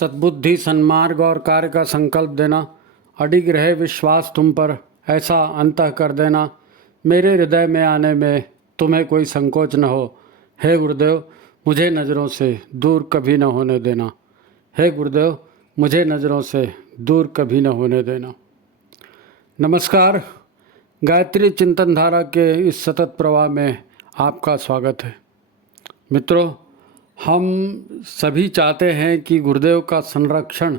सद्बुद्धि, सन्मार्ग और कार्य का संकल्प देना, अडिग रहे विश्वास तुम पर, ऐसा अंतः कर देना, मेरे हृदय में आने में तुम्हें कोई संकोच न हो। हे गुरुदेव, मुझे नज़रों से दूर कभी न होने देना। हे गुरुदेव, मुझे नज़रों से दूर कभी न होने देना। नमस्कार, गायत्री चिंतन धारा के इस सतत प्रवाह में आपका स्वागत है। मित्रों, हम सभी चाहते हैं कि गुरुदेव का संरक्षण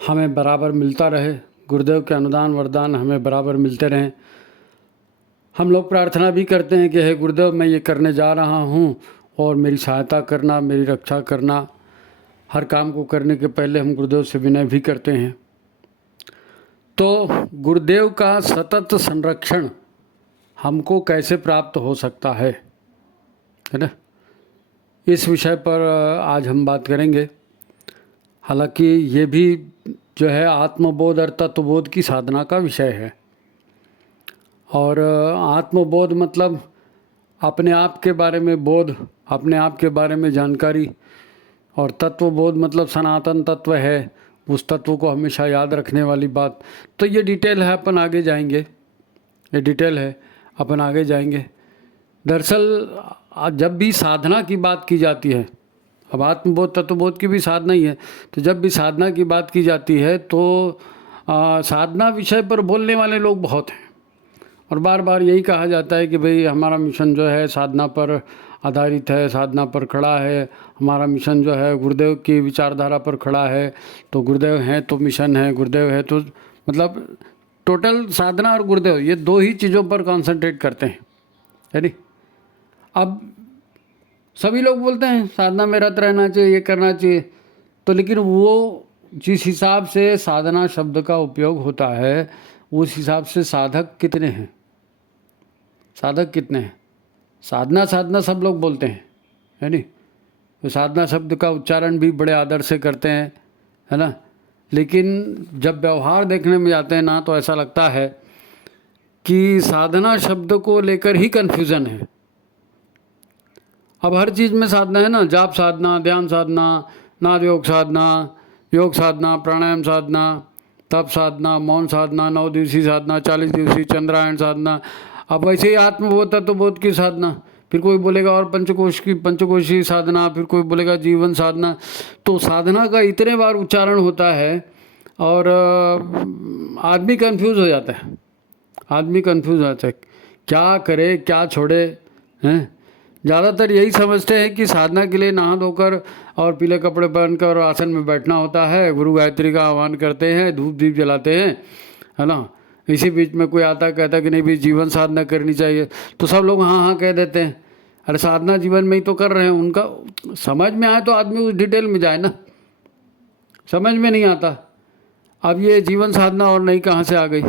हमें बराबर मिलता रहे, गुरुदेव के अनुदान वरदान हमें बराबर मिलते रहें। हम लोग प्रार्थना भी करते हैं कि हे गुरुदेव, मैं ये करने जा रहा हूँ और मेरी सहायता करना, मेरी रक्षा करना। हर काम को करने के पहले हम गुरुदेव से विनय भी करते हैं। तो गुरुदेव का सतत संरक्षण हमको कैसे प्राप्त हो सकता है ना, इस विषय पर आज हम बात करेंगे। हालांकि ये भी जो है आत्मबोध और तत्वबोध की साधना का विषय है। और आत्मबोध मतलब अपने आप के बारे में बोध, अपने आप के बारे में जानकारी, और तत्वबोध मतलब सनातन तत्व है, उस तत्व को हमेशा याद रखने वाली बात। तो ये डिटेल है, अपन आगे जाएंगे। ये डिटेल है, अपन आगे जाएंगे। दरअसल जब भी साधना की बात की जाती है, अब आत्मबोध तत्वबोध की भी साधना ही है, तो जब भी साधना की बात की जाती है तो साधना विषय पर बोलने वाले लोग बहुत हैं और बार बार यही कहा जाता है कि भाई हमारा मिशन जो है साधना पर आधारित है, साधना पर खड़ा है, हमारा मिशन जो है गुरुदेव की विचारधारा पर खड़ा है। तो गुरुदेव हैं तो मिशन है, गुरुदेव है तो मतलब टोटल साधना और गुरुदेव ये दो ही चीज़ों पर कॉन्सेंट्रेट करते हैं, है नी। अब सभी लोग बोलते हैं साधना में रत रहना चाहिए, ये करना चाहिए, तो लेकिन वो जिस हिसाब से साधना शब्द का उपयोग होता है उस हिसाब से साधक कितने हैं, साधक कितने हैं। साधना साधना सब लोग बोलते हैं, है नी। तो साधना शब्द का उच्चारण भी बड़े आदर से करते हैं, है ना। लेकिन जब व्यवहार देखने में जाते हैं ना, तो ऐसा लगता है कि साधना शब्द को लेकर ही कन्फ्यूज़न है। अब हर चीज़ में साधना है ना, जाप साधना, ध्यान साधना, नाद योग साधना, प्राणायाम साधना, तप साधना, मौन साधना, 9 दिवसीय साधना, 40 दिवसीय चंद्रायण साधना। अब वैसे ही आत्मबोध तत्वबोध की साधना, फिर कोई बोलेगा और पंचकोशी साधना, फिर कोई बोलेगा जीवन साधना। तो साधना का इतने बार उच्चारण होता है और आदमी कंफ्यूज हो जाता है, आदमी कंफ्यूज हो जाता है, क्या करे क्या छोड़े हैं। ज़्यादातर यही समझते हैं कि साधना के लिए नहा धोकर और पीले कपड़े पहनकर और आसन में बैठना होता है, गुरु गायत्री का आह्वान करते हैं, धूप दीप जलाते हैं, है ना। इसी बीच में कोई आता कहता कि नहीं भी जीवन साधना करनी चाहिए, तो सब लोग हाँ हाँ कह देते हैं। अरे साधना जीवन में ही तो कर रहे हैं, उनका समझ में आए तो आदमी उस डिटेल में जाए ना, समझ में नहीं आता। अब ये जीवन साधना और नहीं कहाँ से आ गई।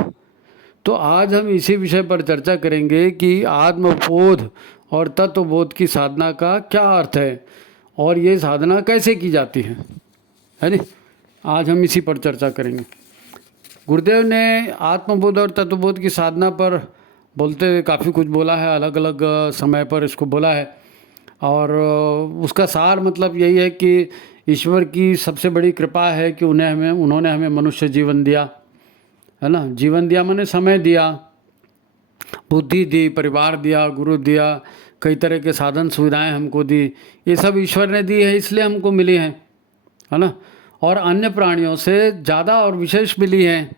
तो आज हम इसी विषय पर चर्चा करेंगे कि आत्मबोध और तत्वबोध की साधना का क्या अर्थ है और ये साधना कैसे की जाती है नी। आज हम इसी पर चर्चा करेंगे। गुरुदेव ने आत्मबोध और तत्वबोध की साधना पर बोलते हुए काफ़ी कुछ बोला है, अलग अलग समय पर इसको बोला है। और उसका सार मतलब यही है कि ईश्वर की सबसे बड़ी कृपा है कि उन्होंने हमें मनुष्य जीवन दिया, है ना। जीवन दिया माने समय दिया, बुद्धि दी, परिवार दिया, गुरु दिया, कई तरह के साधन सुविधाएं हमको दी। ये सब ईश्वर ने दी है, इसलिए हमको मिली हैं, है ना। और अन्य प्राणियों से ज़्यादा और विशेष मिली है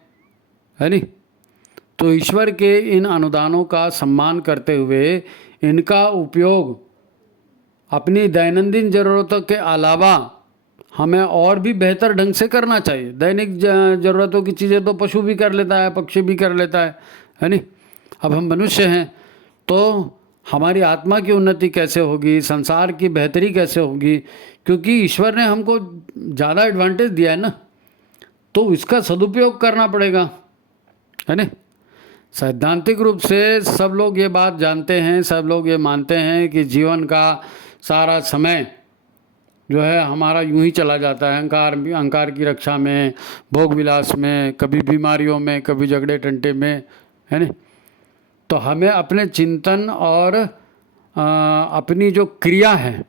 नी। तो ईश्वर के इन अनुदानों का सम्मान करते हुए इनका उपयोग अपनी दैनंदिन ज़रूरतों के अलावा हमें और भी बेहतर ढंग से करना चाहिए। दैनिक ज़रूरतों की चीज़ें तो पशु भी कर लेता है, पक्षी भी कर लेता है नी। अब हम मनुष्य हैं तो हमारी आत्मा की उन्नति कैसे होगी, संसार की बेहतरी कैसे होगी, क्योंकि ईश्वर ने हमको ज़्यादा एडवांटेज दिया है ना, तो इसका सदुपयोग करना पड़ेगा, है ना। सैद्धांतिक रूप से सब लोग ये बात जानते हैं, सब लोग ये मानते हैं कि जीवन का सारा समय जो है हमारा यूं ही चला जाता है, अहंकार की रक्षा में, भोग विलास में, कभी बीमारियों में, कभी झगड़े टंटे में, है ना। तो हमें अपने चिंतन और अपनी जो क्रिया है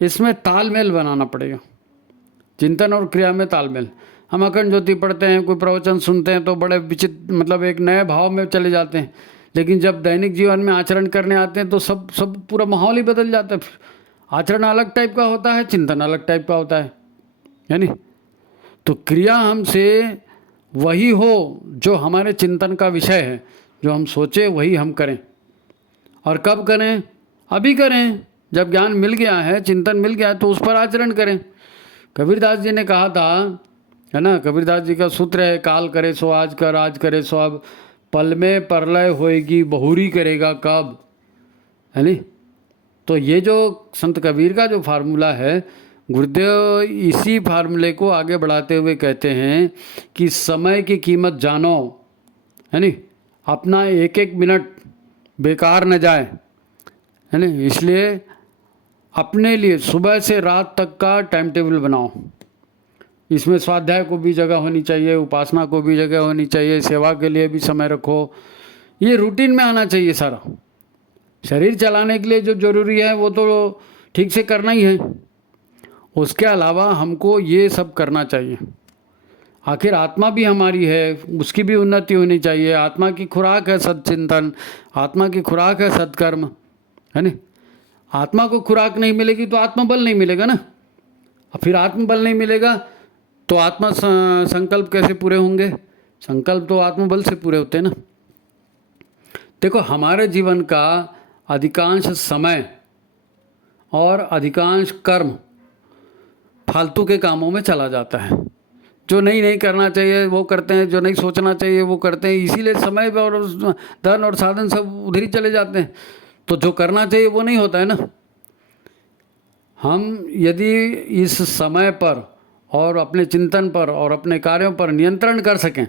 इसमें तालमेल बनाना पड़ेगा। चिंतन और क्रिया में तालमेल। हम अखंड ज्योति पढ़ते हैं, कोई प्रवचन सुनते हैं तो बड़े विचित्र मतलब एक नए भाव में चले जाते हैं, लेकिन जब दैनिक जीवन में आचरण करने आते हैं तो सब पूरा माहौल ही बदल जाता है। फिर आचरण अलग टाइप का होता है, चिंतन अलग टाइप का होता है नी। तो क्रिया हमसे वही हो जो हमारे चिंतन का विषय है, जो हम सोचे वही हम करें। और कब करें? अभी करें, जब ज्ञान मिल गया है, चिंतन मिल गया है तो उस पर आचरण करें। कबीरदास जी ने कहा था, है ना, कबीरदास जी का सूत्र है, काल करे सो आज कर, आज करे सो अब, पल में परलय होएगी बहुरी करेगा कब, है नी। तो ये जो संत कबीर का जो फार्मूला है, गुरुदेव इसी फार्मूले को आगे बढ़ाते हुए कहते हैं कि समय की कीमत जानो, है नी, अपना एक एक मिनट बेकार न जाए, है नी। इसलिए अपने लिए सुबह से रात तक का टाइम टेबल बनाओ। इसमें स्वाध्याय को भी जगह होनी चाहिए, उपासना को भी जगह होनी चाहिए, सेवा के लिए भी समय रखो। ये रूटीन में आना चाहिए सारा। शरीर चलाने के लिए जो जरूरी है वो तो ठीक से करना ही है, उसके अलावा हमको ये सब करना चाहिए। आखिर आत्मा भी हमारी है, उसकी भी उन्नति होनी चाहिए। आत्मा की खुराक है सच्चिंतन, आत्मा की खुराक है सत्कर्म, है नी। आत्मा को खुराक नहीं मिलेगी तो आत्मबल नहीं मिलेगा ना, और फिर आत्मबल नहीं मिलेगा तो आत्मा संकल्प कैसे पूरे होंगे? संकल्प तो आत्मबल से पूरे होते हैं ना। देखो, हमारे जीवन का अधिकांश समय और अधिकांश कर्म फालतू के कामों में चला जाता है। जो नहीं करना चाहिए वो करते हैं, जो नहीं सोचना चाहिए वो करते हैं, इसीलिए समय और धन और साधन सब उधर ही चले जाते हैं। तो जो करना चाहिए वो नहीं होता है ना। हम यदि इस समय पर और अपने चिंतन पर और अपने कार्यों पर नियंत्रण कर सकें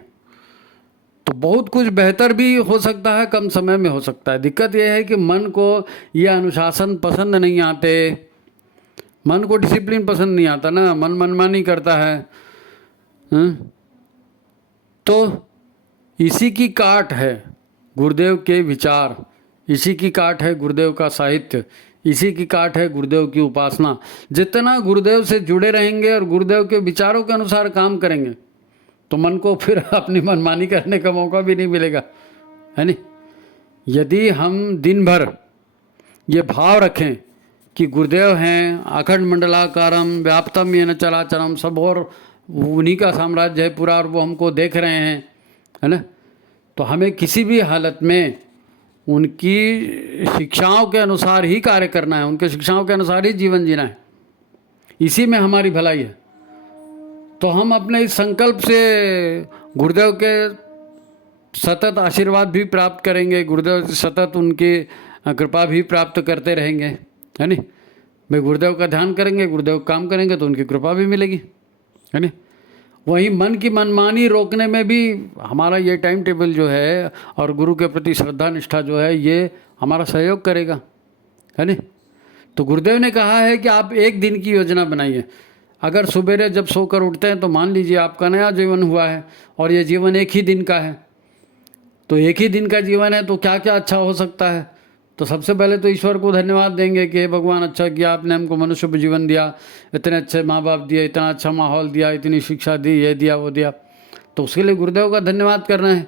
तो बहुत कुछ बेहतर भी हो सकता है, कम समय में हो सकता है। दिक्कत यह है कि मन को ये अनुशासन पसंद नहीं आते, मन को डिसिप्लिन पसंद नहीं आता ना, मन मनमानी करता है। तो इसी की काट है गुरुदेव के विचार, इसी की काट है गुरुदेव का साहित्य, इसी की काट है गुरुदेव की उपासना। जितना गुरुदेव से जुड़े रहेंगे और गुरुदेव के विचारों के अनुसार काम करेंगे तो मन को फिर अपनी मनमानी करने का मौका भी नहीं मिलेगा, है नी। यदि हम दिन भर ये भाव रखें कि गुरुदेव हैं, अखंड मंडलाकारम व्याप्तम येन चराचरम, सब और उन्हीं का साम्राज्य है पूरा और वो हमको देख रहे हैं, है ना, तो हमें किसी भी हालत में उनकी शिक्षाओं के अनुसार ही कार्य करना है, उनके शिक्षाओं के अनुसार ही जीवन जीना है। इसी में हमारी भलाई है। तो हम अपने इस संकल्प से गुरुदेव के सतत आशीर्वाद भी प्राप्त करेंगे, गुरुदेव से सतत उनकी कृपा भी प्राप्त करते रहेंगे, है नी। भाई गुरुदेव का ध्यान करेंगे, गुरुदेव काम करेंगे तो उनकी कृपा भी मिलेगी, है नी। वहीं मन की मनमानी रोकने में भी हमारा ये टाइम टेबल जो है और गुरु के प्रति श्रद्धा निष्ठा जो है ये हमारा सहयोग करेगा, है नी। तो गुरुदेव ने कहा है कि आप एक दिन की योजना बनाइए। अगर सुबेरे जब सोकर उठते हैं तो मान लीजिए आपका नया जीवन हुआ है और ये जीवन एक ही दिन का है, तो एक ही दिन का जीवन है तो क्या क्या अच्छा हो सकता है? तो सबसे पहले तो ईश्वर को धन्यवाद देंगे कि हे भगवान, अच्छा किया आपने हमको मनुष्य पर जीवन दिया, इतने अच्छे माँ बाप दिए, इतना अच्छा माहौल दिया, इतनी शिक्षा दी, ये दिया वो दिया। तो उसके लिए गुरुदेव का धन्यवाद करना है।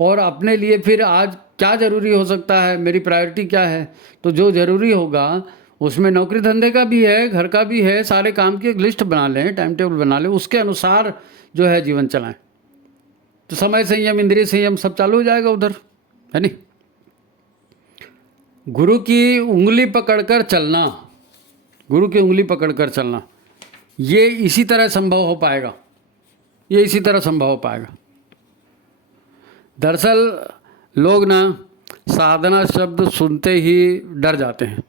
और अपने लिए फिर आज क्या ज़रूरी हो सकता है, मेरी प्रायोरिटी क्या है, तो जो ज़रूरी होगा उसमें नौकरी धंधे का भी है, घर का भी है, सारे काम की एक लिस्ट बना लें, टाइम टेबल बना लें, उसके अनुसार जो है जीवन चलाएं। तो समय संयम, इंद्रिय संयम सब चालू हो जाएगा उधर, है नी। गुरु की उंगली पकड़कर चलना, गुरु की उंगली पकड़कर चलना, ये इसी तरह संभव हो पाएगा, ये इसी तरह संभव हो पाएगा। दरअसल लोग ना साधना शब्द सुनते ही डर जाते हैं।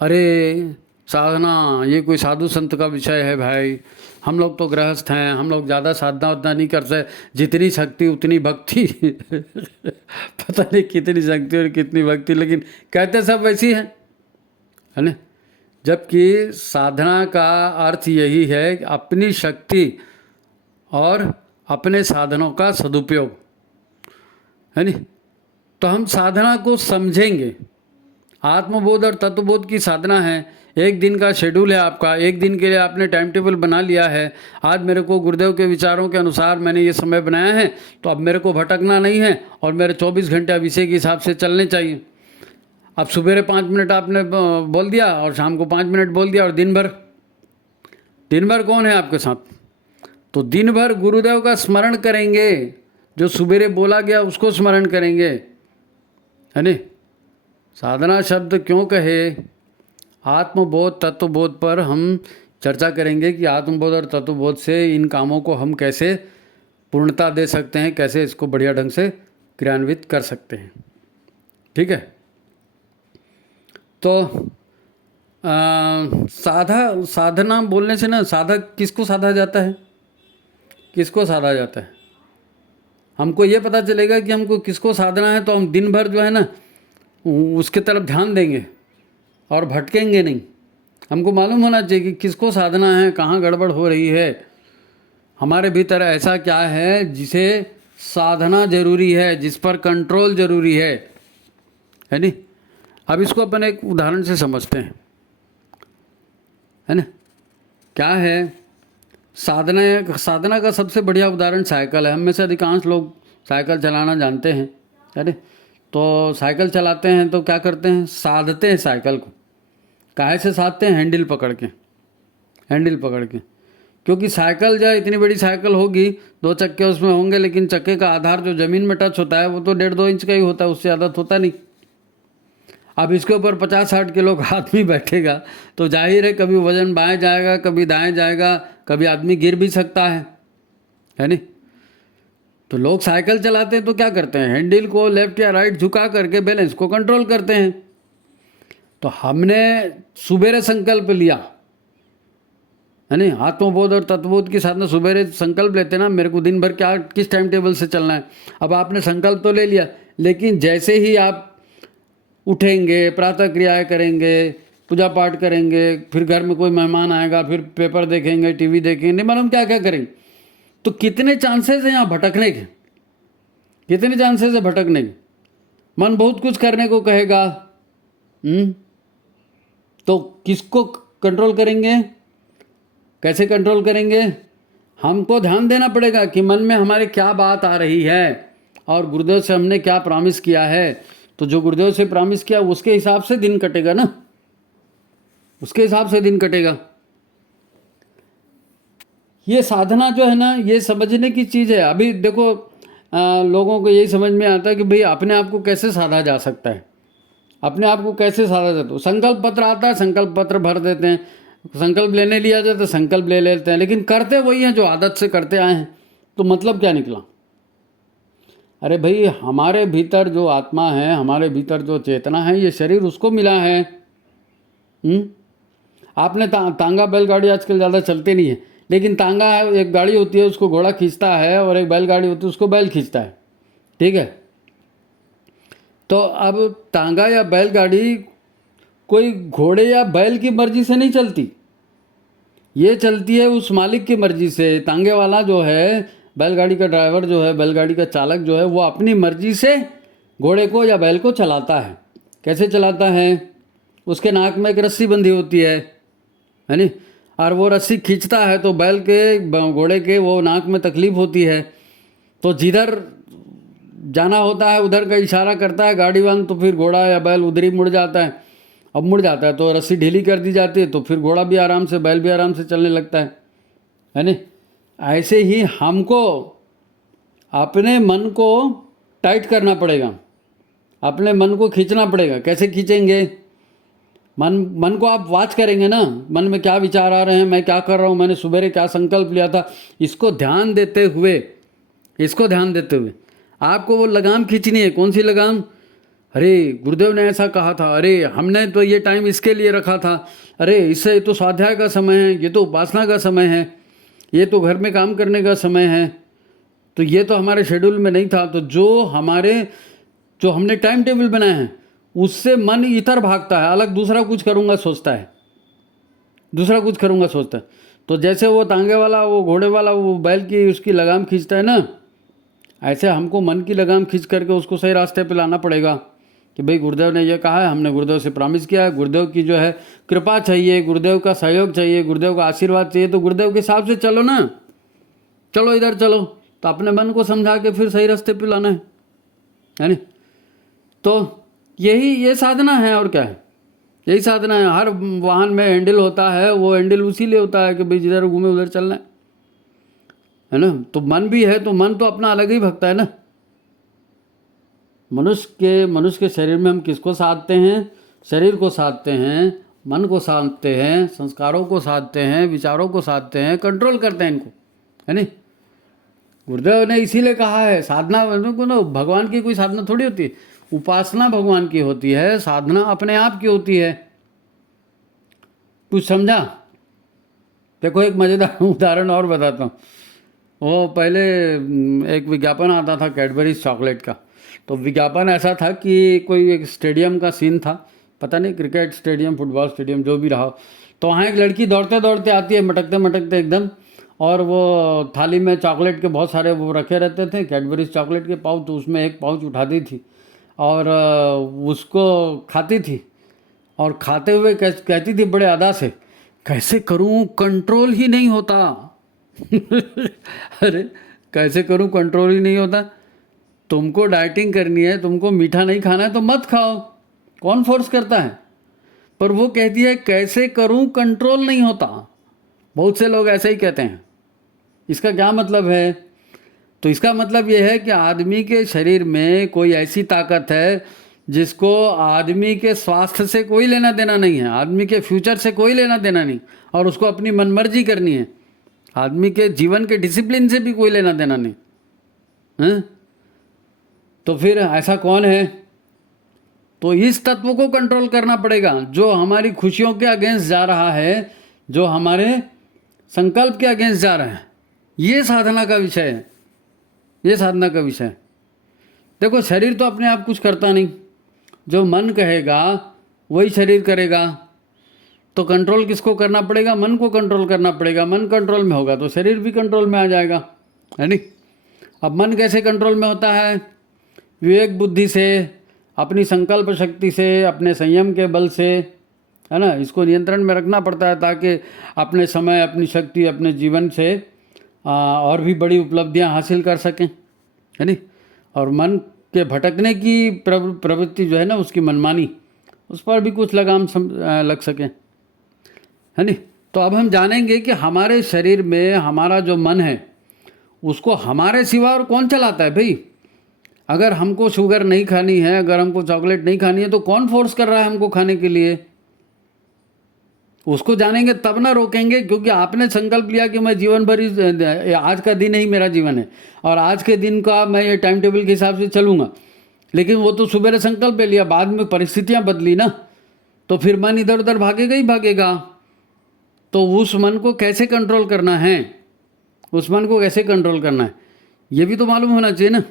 अरे साधना, ये कोई साधु संत का विषय है भाई, हम लोग तो गृहस्थ हैं, हम लोग ज़्यादा साधना उतना नहीं करते, जितनी शक्ति उतनी भक्ति पता नहीं कितनी शक्ति और कितनी भक्ति, लेकिन कहते सब वैसी है ना। जबकि साधना का अर्थ यही है कि अपनी शक्ति और अपने साधनों का सदुपयोग, है नी। तो हम साधना को समझेंगे, आत्मबोध और तत्वबोध की साधना है, एक दिन का शेड्यूल है आपका, एक दिन के लिए आपने टाइम टेबल बना लिया है। आज मेरे को गुरुदेव के विचारों के अनुसार मैंने ये समय बनाया है, तो अब मेरे को भटकना नहीं है और मेरे 24 घंटे अब इसी के हिसाब से चलने चाहिए। अब सुबह 5 मिनट आपने बोल दिया और शाम को 5 मिनट बोल दिया, और दिन भर कौन है आपके साथ? तो दिन भर गुरुदेव का स्मरण करेंगे, जो सुबेरे बोला गया उसको स्मरण करेंगे, है नहीं। साधना शब्द क्यों कहे? आत्मबोध तत्वबोध पर हम चर्चा करेंगे कि आत्मबोध और तत्वबोध से इन कामों को हम कैसे पूर्णता दे सकते हैं, कैसे इसको बढ़िया ढंग से क्रियान्वित कर सकते हैं। ठीक है। तो साधना बोलने से ना, साधक किसको साधा जाता है, किसको साधा जाता है? हमको ये पता चलेगा कि हमको किसको साधना है, तो हम दिन भर जो है ना उसके तरफ ध्यान देंगे और भटकेंगे नहीं। हमको मालूम होना चाहिए कि किसको साधना है, कहाँ गड़बड़ हो रही है, हमारे भीतर ऐसा क्या है जिसे साधना जरूरी है, जिस पर कंट्रोल जरूरी है नहीं। अब इसको अपन एक उदाहरण से समझते हैं, है ना। क्या है? साधना का सबसे बढ़िया उदाहरण साइकिल है। हम में से अधिकांश लोग साइकिल चलाना जानते हैं, है ना। तो साइकिल चलाते हैं तो क्या करते हैं? साधते हैं साइकिल को। काहे से साधते हैं? हैंडल पकड़ के। क्योंकि साइकिल जो इतनी बड़ी साइकिल होगी, 2 चक्के उसमें होंगे, लेकिन चक्के का आधार जो ज़मीन में टच होता है वो तो 1.5-2 इंच का ही होता है, उससे ज़्यादा होता नहीं। अब इसके ऊपर 50-60 किलो का आदमी बैठेगा तो जाहिर है कभी वजन बाएं जाएगा, कभी दाएं जाएगा, कभी आदमी गिर भी सकता है नहीं। तो लोग साइकिल चलाते हैं तो क्या करते हैं? हैंडल को लेफ्ट या राइट झुका करके बैलेंस को कंट्रोल करते हैं। तो हमने सुबेरे संकल्प लिया, है नहीं। आत्मबोध और तत्वबोध की साधना, सुबेरे संकल्प लेते ना, मेरे को दिन भर क्या किस टाइम टेबल से चलना है। अब आपने संकल्प तो ले लिया, लेकिन जैसे ही आप उठेंगे, प्रातः क्रियाएँ करेंगे, पूजा पाठ करेंगे, फिर घर में कोई मेहमान आएगा, फिर पेपर देखेंगे, टीवी देखेंगे, नहीं मालूम क्या क्या करेंगे, तो कितने चांसेस हैं यहाँ भटकने के, कितने चांसेस है भटकने के। मन बहुत कुछ करने को कहेगा, तो किसको कंट्रोल करेंगे, कैसे कंट्रोल करेंगे? हमको ध्यान देना पड़ेगा कि मन में हमारे क्या बात आ रही है और गुरुदेव से हमने क्या प्रॉमिस किया है। तो जो गुरुदेव से प्रॉमिस किया उसके हिसाब से दिन कटेगा ना, उसके हिसाब से दिन कटेगा। ये साधना जो है ना, ये समझने की चीज़ है। अभी देखो लोगों को यही समझ में आता है कि भाई अपने आप को कैसे साधा जा सकता है, अपने आप को कैसे साधा जाता है। संकल्प पत्र आता है, संकल्प पत्र भर देते हैं, संकल्प लेने लिया जाता है, संकल्प ले लेते हैं, लेकिन करते वही हैं जो आदत से करते आए हैं। तो मतलब क्या निकला? अरे भाई, हमारे भीतर जो आत्मा है, हमारे भीतर जो चेतना है, ये शरीर उसको मिला है। आपने तांगा बैलगाड़ी आजकल ज़्यादा चलते नहीं है, लेकिन तांगा एक गाड़ी होती है उसको घोड़ा खींचता है, और एक बैलगाड़ी होती है उसको बैल खींचता है। ठीक है। तो अब तांगा या बैलगाड़ी कोई घोड़े या बैल की मर्जी से नहीं चलती, ये चलती है उस मालिक की मर्जी से। तांगे वाला जो है, बैलगाड़ी का ड्राइवर जो है, बैलगाड़ी का चालक जो है, वो अपनी मर्जी से घोड़े को या बैल को चलाता है। कैसे चलाता है? उसके नाक में एक रस्सी बंधी होती है नहीं, और वो रस्सी खींचता है तो बैल के, घोड़े के वो नाक में तकलीफ होती है, तो जिधर जाना होता है उधर का इशारा करता है गाड़ी वाला, तो फिर घोड़ा या बैल उधर ही मुड़ जाता है। अब मुड़ जाता है तो रस्सी ढीली कर दी जाती है, तो फिर घोड़ा भी आराम से, बैल भी आराम से चलने लगता है नहीं। ऐसे ही हमको अपने मन को टाइट करना पड़ेगा, अपने मन को खींचना पड़ेगा। कैसे खींचेंगे? मन को आप वॉच करेंगे ना, मन में क्या विचार आ रहे हैं, मैं क्या कर रहा हूँ, मैंने सुबह क्या संकल्प लिया था, इसको ध्यान देते हुए आपको वो लगाम खींचनी है। कौन सी लगाम? अरे गुरुदेव ने ऐसा कहा था, अरे हमने तो ये टाइम इसके लिए रखा था, अरे इससे तो स्वाध्याय का समय है, ये तो उपासना का समय है, ये तो घर में काम करने का समय है, तो ये तो हमारे शेड्यूल में नहीं था। तो जो हमने टाइम टेबल बनाया है उससे मन इधर भागता है, अलग दूसरा कुछ करूँगा सोचता है, तो जैसे वो तांगे वाला, वो घोड़े वाला, वो बैल की उसकी लगाम खींचता है ना, ऐसे हमको मन की लगाम खींच करके उसको सही रास्ते पे लाना पड़ेगा। कि भाई गुरुदेव ने ये कहा है, हमने गुरुदेव से प्रॉमिस किया है, गुरुदेव की जो है कृपा चाहिए, गुरुदेव का सहयोग चाहिए, गुरुदेव का आशीर्वाद चाहिए, तो गुरुदेव के हिसाब से चलो ना, चलो इधर चलो। तो अपने मन को समझा के फिर सही रास्ते पे लाना है नहीं? तो यही ये साधना है, और क्या है, यही साधना है। हर वाहन में हैंडल होता है, वो हैंडल उसी लिए होता है कि भाई जिधर घूमे उधर चलना है ना? तो मन भी है, तो मन तो अपना अलग ही भगता है ना। मनुष्य के शरीर में हम किसको साधते हैं? शरीर को साधते हैं, मन को साधते हैं, संस्कारों को साधते हैं, विचारों को साधते हैं, कंट्रोल करते हैं इनको, है नहीं? गुरुदेव ने इसीलिए कहा है साधना को ना, भगवान की कोई साधना थोड़ी होती है, उपासना भगवान की होती है, साधना अपने आप की होती है। कुछ समझा? देखो एक मज़ेदार उदाहरण और बताता हूँ। वो पहले एक विज्ञापन आता था कैडबरीज चॉकलेट का। तो विज्ञापन ऐसा था कि कोई एक स्टेडियम का सीन था, पता नहीं क्रिकेट स्टेडियम, फुटबॉल स्टेडियम, जो भी रहा हो। तो वहाँ एक लड़की दौड़ते दौड़ते आती है, मटकते मटकते एकदम, और वो थाली में चॉकलेट के बहुत सारे वो रखे रहते थे, कैडबरीज चॉकलेट के पाउच। तो उसमें एक पाउच उठाती थी और उसको खाती थी, और खाते हुए कहती थी बड़े अदा से, कैसे करूं, कंट्रोल ही नहीं होता। अरे कैसे करूं, कंट्रोल ही नहीं होता। तुमको डाइटिंग करनी है, तुमको मीठा नहीं खाना है तो मत खाओ, कौन फोर्स करता है? पर वो कहती है कैसे करूं, कंट्रोल नहीं होता। बहुत से लोग ऐसे ही कहते हैं। इसका क्या मतलब है? तो इसका मतलब ये है कि आदमी के शरीर में कोई ऐसी ताकत है जिसको आदमी के स्वास्थ्य से कोई लेना देना नहीं है, आदमी के फ्यूचर से कोई लेना देना नहीं, और उसको अपनी मनमर्जी करनी है। आदमी के जीवन के डिसिप्लिन से भी कोई लेना देना नहीं है? तो फिर ऐसा कौन है? तो इस तत्व को कंट्रोल करना पड़ेगा जो हमारी खुशियों के अगेंस्ट जा रहा है, जो हमारे संकल्प के अगेंस्ट जा रहा है। ये साधना का विषय है, ये साधना का विषय है। देखो शरीर तो अपने आप कुछ करता नहीं, जो मन कहेगा वही शरीर करेगा। तो कंट्रोल किसको करना पड़ेगा? मन को कंट्रोल करना पड़ेगा। मन कंट्रोल में होगा तो शरीर भी कंट्रोल में आ जाएगा, है नहीं? अब मन कैसे कंट्रोल में होता है? विवेक बुद्धि से, अपनी संकल्प शक्ति से, अपने संयम के बल से, है ना? इसको नियंत्रण में रखना पड़ता है ताकि अपने समय, अपनी शक्ति, अपने जीवन से और भी बड़ी उपलब्धियां हासिल कर सकें, है नहीं? और मन के भटकने की प्रवृत्ति जो है ना, उसकी मनमानी, उस पर भी कुछ लगाम लग सके, है नहीं? तो अब हम जानेंगे कि हमारे शरीर में हमारा जो मन है उसको हमारे सिवा और कौन चलाता है भाई। अगर हमको शुगर नहीं खानी है, अगर हमको चॉकलेट नहीं खानी है, तो कौन फोर्स कर रहा है हमको खाने के लिए? उसको जानेंगे तब ना रोकेंगे, क्योंकि आपने संकल्प लिया कि मैं जीवन भर आज का दिन ही मेरा जीवन है और आज के दिन का मैं ये टाइम टेबल के हिसाब से चलूँगा। लेकिन वो तो सुबह संकल्प ले लिया, बाद में परिस्थितियाँ बदली ना, तो फिर मन इधर उधर भागेगा ही भागेगा। तो उस मन को कैसे कंट्रोल करना है, उस मन को कैसे कंट्रोल करना है, ये भी तो मालूम होना चाहिए ना।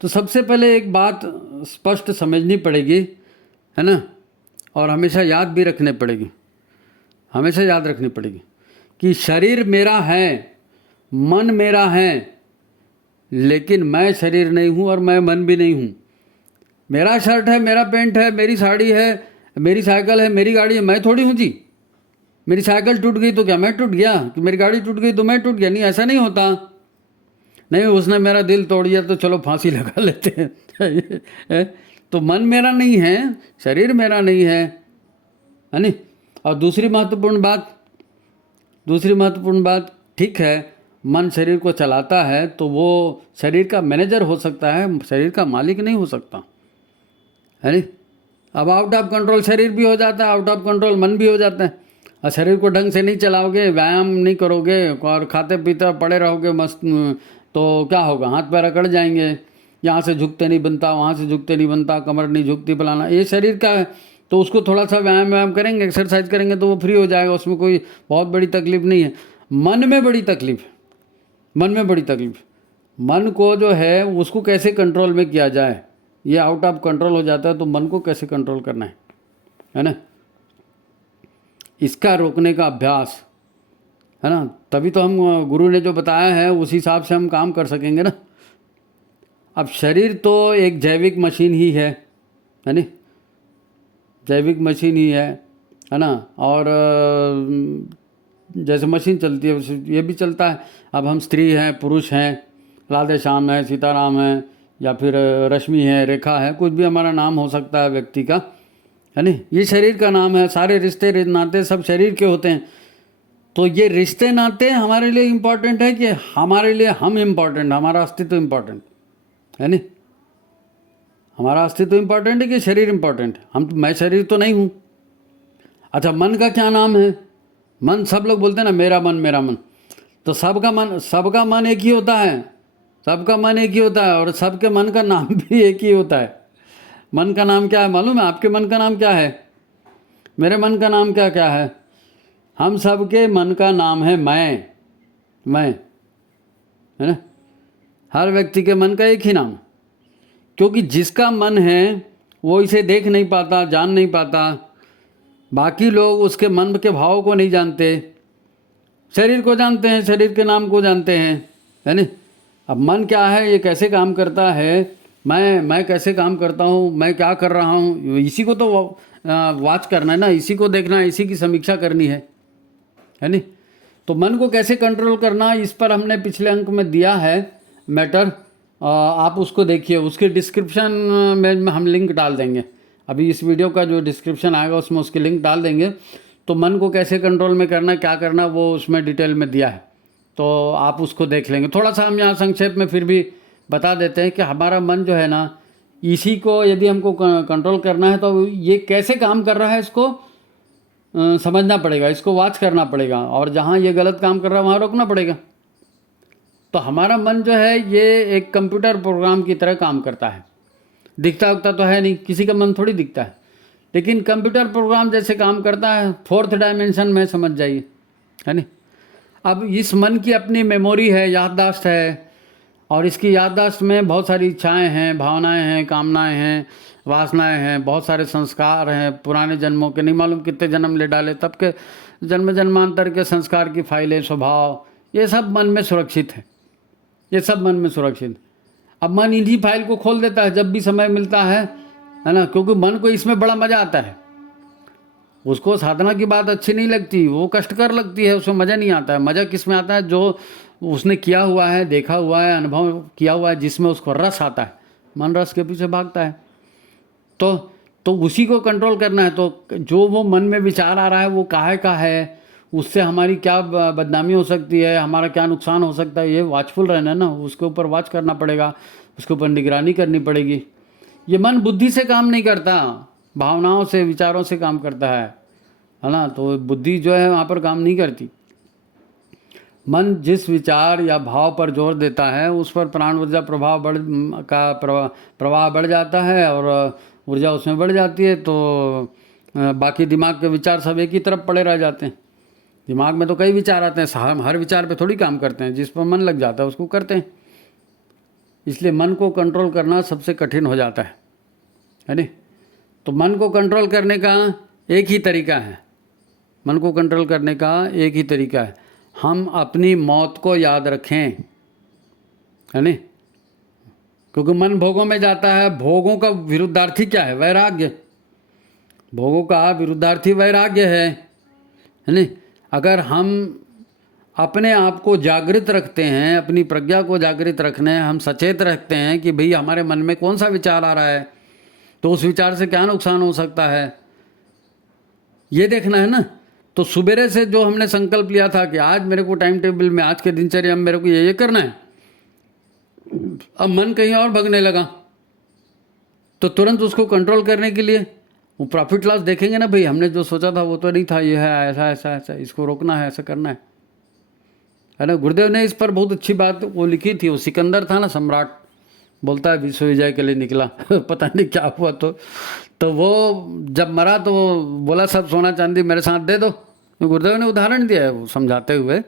तो सबसे पहले एक बात स्पष्ट समझनी पड़ेगी, है ना, और हमेशा याद भी रखनी पड़ेगी, हमेशा याद रखनी पड़ेगी कि शरीर मेरा है, मन मेरा है, लेकिन मैं शरीर नहीं हूँ और मैं मन भी नहीं हूँ। मेरा शर्ट है, मेरा पैंट है, मेरी साड़ी है, मेरी साइकिल है, मेरी गाड़ी है, मैं थोड़ी हूँ जी। मेरी साइकिल टूट गई तो क्या मैं टूट गया? कि मेरी गाड़ी टूट गई तो मैं टूट गया? नहीं, ऐसा नहीं होता। नहीं, उसने मेरा दिल तोड़ दिया तो चलो फांसी लगा लेते हैं। तो मन मेरा नहीं है, शरीर मेरा नहीं है नहीं? और दूसरी महत्वपूर्ण बात, ठीक है, मन शरीर को चलाता है तो वो शरीर का मैनेजर हो सकता है, शरीर का मालिक नहीं हो सकता, है नहीं? अब आउट ऑफ कंट्रोल शरीर भी हो जाता है, आउट ऑफ कंट्रोल मन भी हो जाता है। और शरीर को ढंग से नहीं चलाओगे, व्यायाम नहीं करोगे और खाते पीते पड़े रहोगे मस्त, तो क्या होगा? हाथ पैर अकड़ जाएंगे, यहाँ से झुकते नहीं बनता, वहाँ से झुकते नहीं बनता, कमर नहीं झुकती, फलाना। ये शरीर का है, तो उसको थोड़ा सा व्यायाम करेंगे, एक्सरसाइज करेंगे तो वो फ्री हो जाएगा, उसमें कोई बहुत बड़ी तकलीफ नहीं है। मन में बड़ी तकलीफ है, मन में बड़ी तकलीफ। मन को जो है उसको कैसे कंट्रोल में किया जाए, ये आउट ऑफ कंट्रोल हो जाता है, तो मन को कैसे कंट्रोल करना है ना? इसका रोकने का अभ्यास, है ना, तभी तो हम गुरु ने जो बताया है उस हिसाब से हम काम कर सकेंगे ना। अब शरीर तो एक जैविक मशीन ही है नहीं, जैविक मशीन ही है ना। और जैसे मशीन चलती है वैसे ये भी चलता है। अब हम स्त्री हैं, पुरुष हैं, राधे श्याम है, सीताराम है, या फिर रश्मि है, रेखा है, कुछ भी हमारा नाम हो सकता है व्यक्ति का, है नहीं। ये शरीर का नाम है। सारे रिश्ते नाते सब शरीर के होते हैं। तो ये रिश्ते नाते हमारे लिए इम्पोर्टेंट है कि हमारे लिए हम इम्पोर्टेंट, हमारा अस्तित्व इम्पोर्टेंट है नहीं। हमारा अस्तित्व इम्पोर्टेंट है कि शरीर इम्पोर्टेंट है? मैं शरीर तो नहीं हूँ। अच्छा, मन का क्या नाम है? मन, सब लोग बोलते हैं ना मेरा मन मेरा मन। तो सबका मन एक ही होता है, सबका मन एक ही होता है, और सबके मन का नाम भी एक ही होता है। मन का नाम क्या है मालूम है? आपके मन का नाम क्या है? मेरे मन का नाम क्या क्या है? हम सबके मन का नाम है मैं, है ना। हर व्यक्ति के मन का एक ही नाम, क्योंकि जिसका मन है वो इसे देख नहीं पाता, जान नहीं पाता। बाकी लोग उसके मन के भाव को नहीं जानते, शरीर को जानते हैं, शरीर के नाम को जानते हैं, है नहीं। अब मन क्या है, ये कैसे काम करता है, मैं कैसे काम करता हूँ, मैं क्या कर रहा हूँ, इसी को तो वॉच करना है ना, इसी को देखना है, इसी की समीक्षा करनी है नहीं। तो मन को कैसे कंट्रोल करना, इस पर हमने पिछले अंक में दिया है मैटर। आप उसको देखिए, उसके डिस्क्रिप्शन में हम लिंक डाल देंगे। अभी इस वीडियो का जो डिस्क्रिप्शन आएगा उसमें उसकी लिंक डाल देंगे। तो मन को कैसे कंट्रोल में करना, क्या करना, वो उसमें डिटेल में दिया है, तो आप उसको देख लेंगे। थोड़ा सा हम यहाँ संक्षेप में फिर भी बता देते हैं कि हमारा मन जो है ना, इसी को यदि हमको कंट्रोल करना है तो ये कैसे काम कर रहा है इसको समझना पड़ेगा, इसको वॉच करना पड़ेगा, और जहाँ ये गलत काम कर रहा है वहाँ रोकना पड़ेगा। तो हमारा मन जो है ये एक कंप्यूटर प्रोग्राम की तरह काम करता है। दिखता उगता तो है नहीं, किसी का मन थोड़ी दिखता है, लेकिन कंप्यूटर प्रोग्राम जैसे काम करता है, 4th डायमेंशन में समझ जाइए, है नहीं। अब इस मन की अपनी मेमोरी है, याददाश्त है, और इसकी याददाश्त में बहुत सारी इच्छाएं हैं, भावनाएं हैं, कामनाएं हैं, वासनाएं हैं, बहुत सारे संस्कार हैं, पुराने जन्मों के नहीं मालूम कितने जन्म ले डाले तब के जन्मांतर के संस्कार की फाइलें, स्वभाव, ये सब मन में सुरक्षित है, ये सब मन में सुरक्षित। अब मन इन्हीं फाइल को खोल देता है जब भी समय मिलता है ना, क्योंकि मन को इसमें बड़ा मज़ा आता है। उसको साधना की बात अच्छी नहीं लगती, वो कष्टकर लगती है, उसमें मज़ा नहीं आता है। मज़ा किस में आता है? जो उसने किया हुआ है, देखा हुआ है, अनुभव किया हुआ है, जिसमें उसको रस आता है, मन रस के पीछे भागता है। तो उसी को कंट्रोल करना है। तो जो वो मन में विचार आ रहा है वो काहे का है, उससे हमारी क्या बदनामी हो सकती है, हमारा क्या नुकसान हो सकता है, ये वॉचफुल रहना ना, उसके ऊपर वॉच करना पड़ेगा, उसके ऊपर निगरानी करनी पड़ेगी। ये मन बुद्धि से काम नहीं करता, भावनाओं से, विचारों से काम करता है ना। तो बुद्धि जो है वहाँ पर काम नहीं करती। मन जिस विचार या भाव पर जोर देता है उस पर प्राण ऊर्जा प्रवाह बढ़ जाता है, और ऊर्जा उसमें बढ़ जाती है। तो बाकी दिमाग के विचार सब एक ही तरफ पड़े रह जाते हैं। दिमाग में तो कई विचार आते हैं, हम हर विचार पे थोड़ी काम करते हैं, जिस पर मन लग जाता है उसको करते हैं। इसलिए मन को कंट्रोल करना सबसे कठिन हो जाता है नहीं। तो मन को कंट्रोल करने का एक ही तरीका है, मन को कंट्रोल करने का एक ही तरीका है, हम अपनी मौत को याद रखें, है नहीं। क्योंकि मन भोगों में जाता है। भोगों का विरुद्धार्थी क्या है? वैराग्य। भोगों का विरुद्धार्थी वैराग्य है नहीं। अगर हम अपने आप को जागृत रखते हैं, अपनी प्रज्ञा को जागृत रखने, हम सचेत रखते हैं कि भाई हमारे मन में कौन सा विचार आ रहा है, तो उस विचार से क्या नुकसान हो सकता है, ये देखना है ना। तो सुबेरे से जो हमने संकल्प लिया था कि आज मेरे को टाइम टेबल में, आज के दिनचर्या में मेरे को ये करना है, अब मन कहीं और भगने लगा, तो तुरंत उसको कंट्रोल करने के लिए वो प्रॉफिट लॉस देखेंगे ना, भाई हमने जो सोचा था वो तो नहीं था, ये है ऐसा ऐसा ऐसा, इसको रोकना है, ऐसा करना है ना। गुरुदेव ने इस पर बहुत अच्छी बात वो लिखी थी। वो सिकंदर था ना, सम्राट, बोलता है विश्व विजय के लिए निकला पता नहीं क्या हुआ। तो वो जब मरा तो बोला सब सोना चांदी मेरे साथ दे दो। गुरुदेव ने उदाहरण दिया है वो समझाते हुए।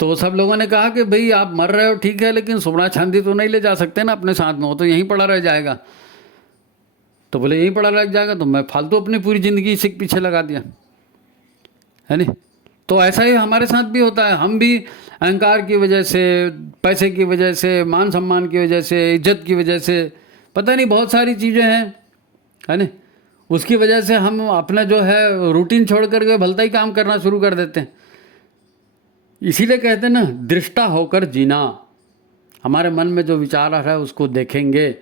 तो सब लोगों ने कहा कि भाई आप मर रहे हो ठीक है, लेकिन सोना चांदी तो नहीं ले जा सकते ना अपने साथ में, वो तो यहीं पड़ा रह जाएगा। तो बोले यहीं पड़ा रह जाएगा, तो मैं फालतू अपनी पूरी ज़िंदगी इसी के पीछे लगा दिया, है नहीं। तो ऐसा ही हमारे साथ भी होता है। हम भी अहंकार की वजह से, पैसे की वजह से, मान सम्मान की वजह से, इज्जत की वजह से, पता नहीं बहुत सारी चीज़ें हैं, है ना। उसकी वजह से हम अपना जो है रूटीन छोड़ करके भलता ही काम करना शुरू कर देते हैं। इसीलिए कहते हैं ना, दृष्टा होकर जीना। हमारे मन में जो विचार आ रहा है उसको देखेंगे,